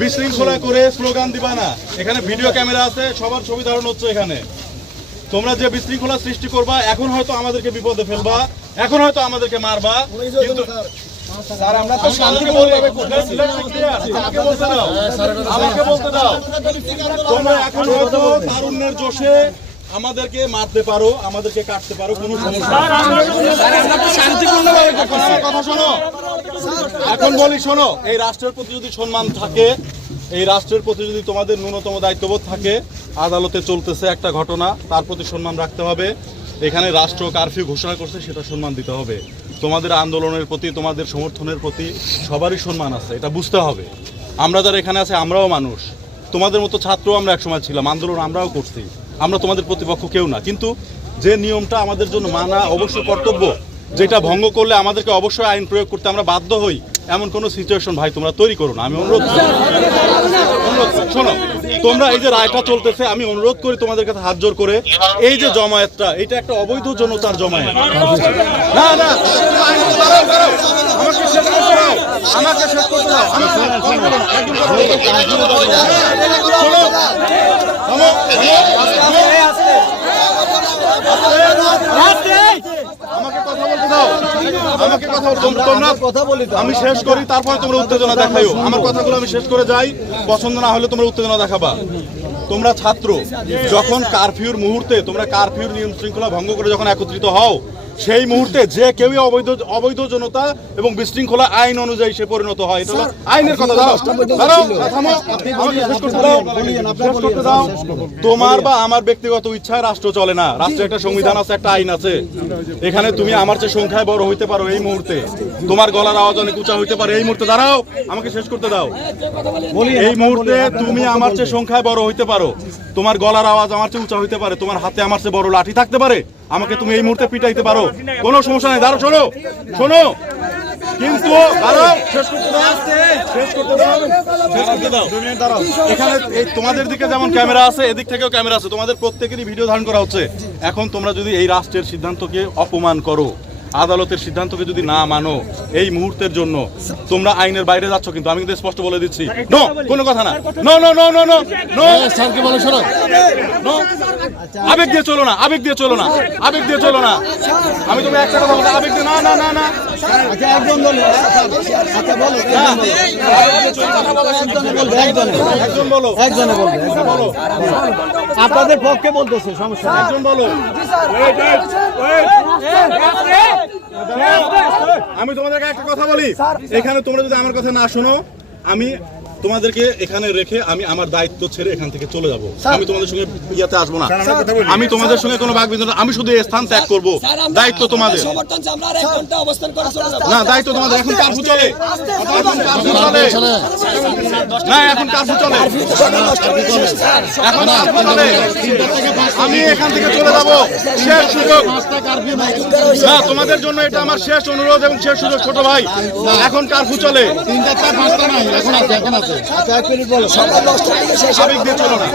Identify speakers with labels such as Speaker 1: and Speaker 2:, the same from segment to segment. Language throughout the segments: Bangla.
Speaker 1: বিশৃঙ্খলা করে স্লোগান দিবা না এখানে ভিডিও ক্যামেরা আছে সবার ছবি ধারণ হচ্ছে এখানে তোমরা যে বিশৃঙ্খলা সৃষ্টি করবা এখন হয়তো আমাদেরকে বিপদে ফেলবা এখন হয়তো আমাদেরকে মারবা কিন্তু
Speaker 2: স্যার আমরা তো শান্তি
Speaker 1: আমাকে বলতে দাও আমাকে বলতে দাও তোমরা এখন হয়তো তারুণ্যের জোশে আমাদেরকে মারতে পারো আমাদেরকে কাটতে পারো কোনো সমস্যা কথা শোনো এখন বলি, শোনো, এই রাষ্ট্রের প্রতি যদি সম্মান থাকে, এই রাষ্ট্রের প্রতি যদি তোমাদের ন্যূনতম দায়িত্ববোধ থাকে, আদালতে চলতেছে একটা ঘটনা, তার প্রতি সম্মান রাখতে হবে। এখানে রাষ্ট্র কারফিউ ঘোষণা করছে, সেটা সম্মান দিতে হবে। তোমাদের আন্দোলনের প্রতি, তোমাদের সমর্থনের প্রতি সবারই সম্মান আছে, এটা বুঝতে হবে। আমরা যারা এখানে আছে, আমরাও মানুষ। তোমাদের মতো ছাত্র আমরা একসময় ছিলাম, আন্দোলন আমরাও করছি। আমরা তোমাদের প্রতিপক্ষ কেউ না। কিন্তু যে নিয়মটা আমাদের জন্য মানা অবশ্যই কর্তব্য যেটা ভঙ্গ করলে আমাদেরকে অবশ্যই আইন প্রয়োগ করতে আমরা বাধ্য হই। এমন কোনো সিচুয়েশন ভাই, তোমরা তৈরি করো না। আমি অনুরোধ। অনুরোধ শোনো, তোমরা এই যে রায়টা চলতেছে, আমি অনুরোধ করি তোমাদের কাছে হাত জোর করে। এই যে জমায়েতটা, এটা একটা অবৈধ জনতার জমায়েত। না না। আমাকে থামো, থামো, আমাকে কথা বলতে দাও আমাকে কথা তোমরা
Speaker 2: কথা বলি
Speaker 1: আমি শেষ করি তারপরে তোমরা উত্তেজনা দেখাইও। আমার কথাগুলো আমি শেষ করে যাই। পছন্দ না হলে তোমরা উত্তেজনা দেখাবা। তোমরা ছাত্র যখন কারফিউর মুহূর্তে তোমরা কারফিউর নিয়ম শৃঙ্খলা ভঙ্গ করে যখন একত্রিত হও সেই মুহূর্তে যে কেউই অবৈধ অবৈধ জনতা এবং বিশৃঙ্খলা আইন অনুযায়ী সে পরিণত হয়। এটা আইনের কথা দাও। তোমার বা আমার ব্যক্তিগত ইচ্ছায় রাষ্ট্র চলে না। রাষ্ট্রের একটা সংবিধান আছে একটা আইন আছে। এখানে তুমি আমার চেয়ে সংখ্যায় বড় হইতে পারো এই মুহূর্তে। তোমার গলার আওয়াজ অনেক উঁচা হইতে পারে এই মুহূর্তে। দাঁড়াও আমাকে শেষ করতে দাও। এই মুহূর্তে তুমি আমার চেয়ে সংখ্যায় বড় হইতে পারো। তোমার গলার আওয়াজ আমার চেয়ে উঁচা হইতে পারে। তোমার হাতে আমার চেয়ে বড় লাঠি থাকতে পারে? আমাকে তুমি এই মুহূর্তে পিটাইতে পারো। কোনো সমস্যা নেই। দাঁড়াও শোনো। শোনো। কিন্তু এখানে এই তোমাদের দিকে যেমন ক্যামেরা আছে এদিক থেকেও ক্যামেরা আছে। তোমাদের প্রত্যেকেরই ভিডিও ধারণ করা হচ্ছে। এখন তোমরা যদি এই রাষ্ট্রের সিদ্ধান্তকে অপমান করো আদালতের সিদ্ধান্তকে যদি না মানো এই মুহূর্তের জন্য তোমরা আইনের বাইরে যাচ্ছ কিন্তু। আমি কিন্তু স্পষ্ট বলে দিচ্ছি। নো কোনো কথা না। No no no no no no.
Speaker 2: স্যারকে বলো শোনো।
Speaker 1: নো। আবেগ দিয়ে চলো না আবেগ দিয়ে চলো না আবেগ দিয়ে চলো না। আমি তুমি একটা কথা বলতে আবেগ দিয়ে না না না না।
Speaker 2: একজন বলো আচ্ছা একজনে বলবে একজনে
Speaker 1: একজন বলো।
Speaker 2: একজনে
Speaker 1: বলো।
Speaker 2: আপনাদের পক্ষে বলতেছে সমস্যা
Speaker 1: একজন বলো। আমি তোমাদেরকে একটা কথা বলি। এখানে তোমরা যদি আমার কথা না শোনো আমি তোমাদেরকে এখানে রেখে আমি আমার দায়িত্ব ছেড়ে এখান থেকে চলে যাব আমি তোমাদের সঙ্গে ইয়াতে আসব না আমি তোমাদের সঙ্গে কোনো বাক বিন্দু আমি শুধু এই স্থান ত্যাগ করব দায়িত্ব তোমাদের। না দায়িত্ব তোমাদের এখন কার্ফু চলে এখন না এখন কার্ফু চলে এখন চলে আমি এখান থেকে চলে যাব শেষ সুযোগ না তোমাদের জন্য এটা আমার শেষ অনুরোধ এবং শেষ সুযোগ ছোট ভাই এখন কার্ফু চলে
Speaker 2: আচ্ছা এক মিনিট বলো
Speaker 3: সকাল দশটার দিকে শেষ হবে।
Speaker 1: আবেগ দিয়ে চলো না।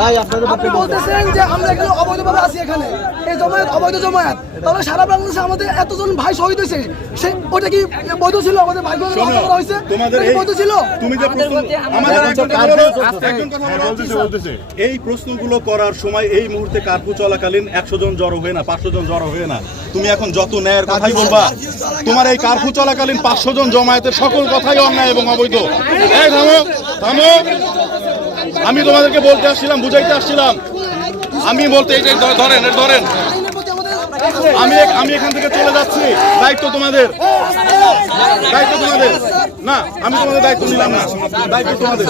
Speaker 2: ভাই আপনাদের
Speaker 4: আপনি বলতেছেন যে আমরা এখানে অবৈধভাবে আছি এখানে। এই জমায়েত অবৈধ জমায়েত। তাহলে সারা বাংলাদেশে আমাদের এতজন ভাই শহীদ হয়েছে সে ওটা কি বৈধ ছিল? আমাদের ভাই বোনের
Speaker 1: শোনো,
Speaker 4: হত্যা করা হয়েছে।
Speaker 1: তোমাদের
Speaker 4: এটা কি
Speaker 1: এই
Speaker 4: বৈধ ছিল?
Speaker 1: তুমি যে প্রশ্ন আমাদের একজন কথা বলো, একজন কথা বলো। এই প্রশ্নগুলো করার সময় এই মুহূর্তে কার্ফু চলাকালীন একশো জন জড়ো হয়ে না পাঁচশো জন জড়ো হয়ে না। তুমি এখন যত ন্যায়ের কথাই বলবা তোমার এই কার্ফু চলাকালীন পাঁচশো জন জমায়েতের সকল কথাই অন্যায় এবং অবৈধ। এই, থামো থামো। আমি তোমাদেরকে বলতে আসছিলাম, বুঝাইতে আসছিলাম। আমি বলতে, এই যে ধরেন ধরেন। আমি আমি এখান থেকে চলে যাচ্ছি, দায়িত্ব তোমাদের। দায়িত্ব তোমাদের। না, আমি তোমাদের দায়িত্ব নিলাম না। দায়িত্ব তোমাদের।